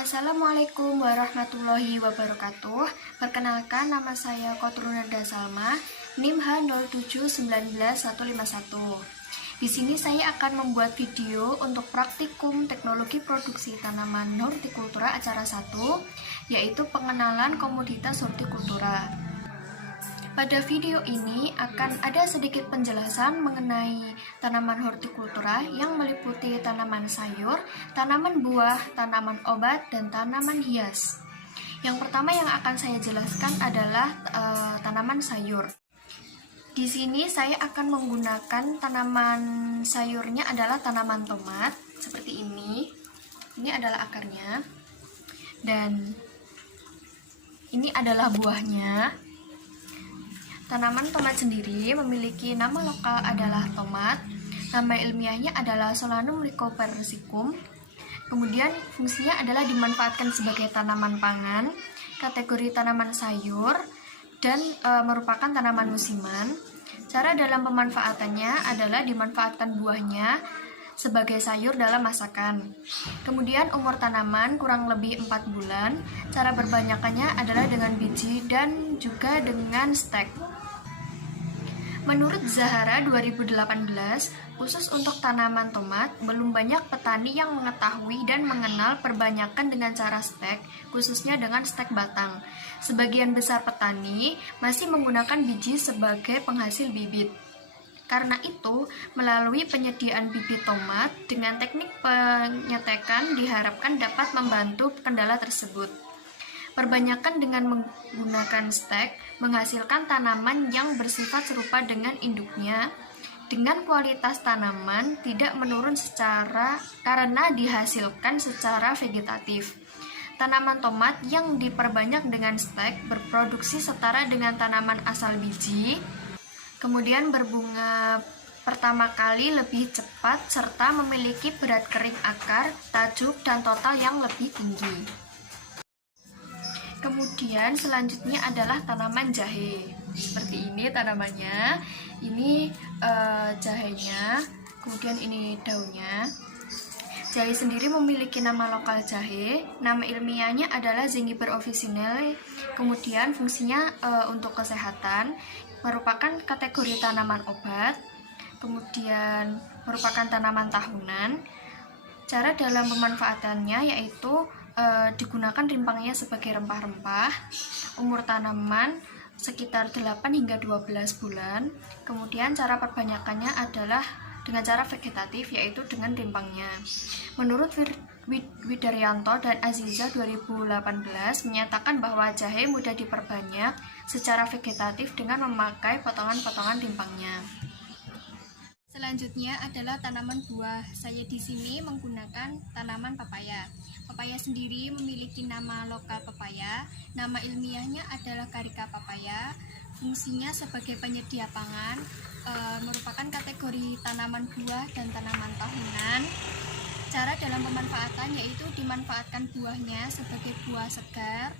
Assalamualaikum warahmatullahi wabarakatuh. Perkenalkan, nama saya Kotrunarda Salma, NIM H0719151. Di sini saya akan membuat video untuk praktikum teknologi produksi tanaman hortikultura acara 1, yaitu pengenalan komoditas hortikultura. Pada video ini akan ada sedikit penjelasan mengenai tanaman hortikultura yang meliputi tanaman sayur, tanaman buah, tanaman obat, dan tanaman hias. Yang pertama yang akan saya jelaskan adalah tanaman sayur. Di sini saya akan menggunakan tanaman sayurnya adalah tanaman tomat seperti ini. Ini adalah akarnya. Dan ini adalah buahnya. Tanaman tomat sendiri memiliki nama lokal adalah tomat, nama ilmiahnya adalah Solanum lycopersicum. Kemudian fungsinya adalah dimanfaatkan sebagai tanaman pangan, kategori tanaman sayur, dan merupakan tanaman musiman. Cara dalam pemanfaatannya adalah dimanfaatkan buahnya sebagai sayur dalam masakan. Kemudian umur tanaman kurang lebih 4 bulan. Cara berbanyakannya adalah dengan biji dan juga dengan stek. Menurut Zahara 2018, khusus untuk tanaman tomat, belum banyak petani yang mengetahui dan mengenal perbanyakan dengan cara stek, khususnya dengan stek batang. Sebagian besar petani masih menggunakan biji sebagai penghasil bibit. Karena itu, melalui penyediaan bibit tomat dengan teknik penyetekan diharapkan dapat membantu kendala tersebut. Perbanyakan dengan menggunakan stek menghasilkan tanaman yang bersifat serupa dengan induknya, dengan kualitas tanaman tidak menurun karena dihasilkan secara vegetatif. Tanaman tomat yang diperbanyak dengan stek berproduksi setara dengan tanaman asal biji, kemudian berbunga pertama kali lebih cepat serta memiliki berat kering akar, tajuk, dan total yang lebih tinggi. Kemudian selanjutnya adalah tanaman jahe. Seperti ini tanamannya. Ini jahenya, kemudian ini daunnya. Jahe sendiri memiliki nama lokal jahe. Nama ilmiahnya adalah Zingiber officinale. Kemudian fungsinya untuk kesehatan, merupakan kategori tanaman obat. Kemudian merupakan tanaman tahunan. Cara dalam pemanfaatannya yaitu digunakan rimpangnya sebagai rempah-rempah. Umur tanaman sekitar 8 hingga 12 bulan. Kemudian cara perbanyakannya adalah dengan cara vegetatif, yaitu dengan rimpangnya. Menurut Widaryanto dan Aziza 2018 menyatakan bahwa jahe mudah diperbanyak secara vegetatif dengan memakai potongan-potongan rimpangnya. Selanjutnya adalah tanaman buah. Saya di sini menggunakan tanaman pepaya. Pepaya sendiri memiliki nama lokal pepaya. Nama ilmiahnya adalah Carica papaya. Fungsinya sebagai penyedia pangan, merupakan kategori tanaman buah dan tanaman tahunan. Cara dalam pemanfaatan yaitu dimanfaatkan buahnya sebagai buah segar.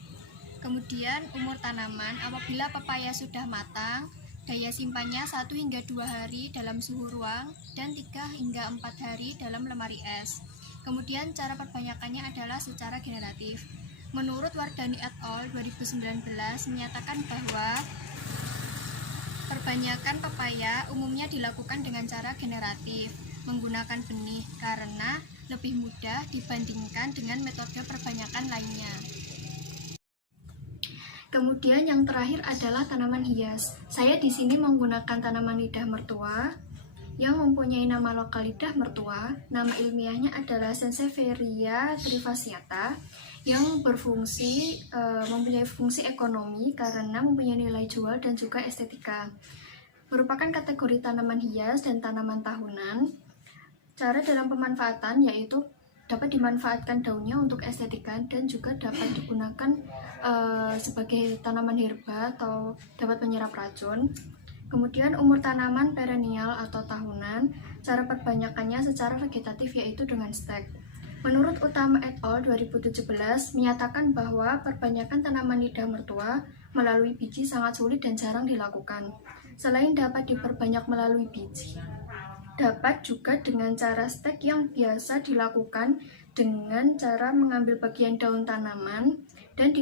Kemudian umur tanaman, apabila pepaya sudah matang, daya simpannya 1 hingga 2 hari dalam suhu ruang dan 3 hingga 4 hari dalam lemari es. Kemudian cara perbanyakannya adalah secara generatif. Menurut Wardani et al. 2019 menyatakan bahwa perbanyakan pepaya umumnya dilakukan dengan cara generatif, menggunakan benih karena lebih mudah dibandingkan dengan metode perbanyakan lainnya. Kemudian yang terakhir adalah tanaman hias. Saya di sini menggunakan tanaman lidah mertua yang mempunyai nama lokal lidah mertua. Nama ilmiahnya adalah Sansevieria trifasciata yang mempunyai fungsi ekonomi karena mempunyai nilai jual dan juga estetika. Merupakan kategori tanaman hias dan tanaman tahunan. Cara dalam pemanfaatan yaitu dapat dimanfaatkan daunnya untuk estetika dan juga dapat digunakan sebagai tanaman herba atau dapat menyerap racun. Kemudian umur tanaman perennial atau tahunan, cara perbanyakannya secara vegetatif yaitu dengan stek. Menurut Utama et al. 2017 menyatakan bahwa perbanyakan tanaman lidah mertua melalui biji sangat sulit dan jarang dilakukan. Selain dapat diperbanyak melalui biji, dapat juga dengan cara stek yang biasa dilakukan dengan cara mengambil bagian daun tanaman dan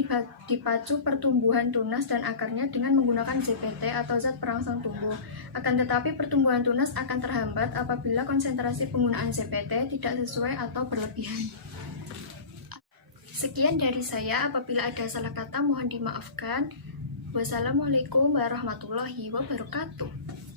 dipacu pertumbuhan tunas dan akarnya dengan menggunakan ZPT atau zat perangsang tumbuh. Akan tetapi pertumbuhan tunas akan terhambat apabila konsentrasi penggunaan ZPT tidak sesuai atau berlebihan. Sekian dari saya, apabila ada salah kata mohon dimaafkan. Wassalamualaikum warahmatullahi wabarakatuh.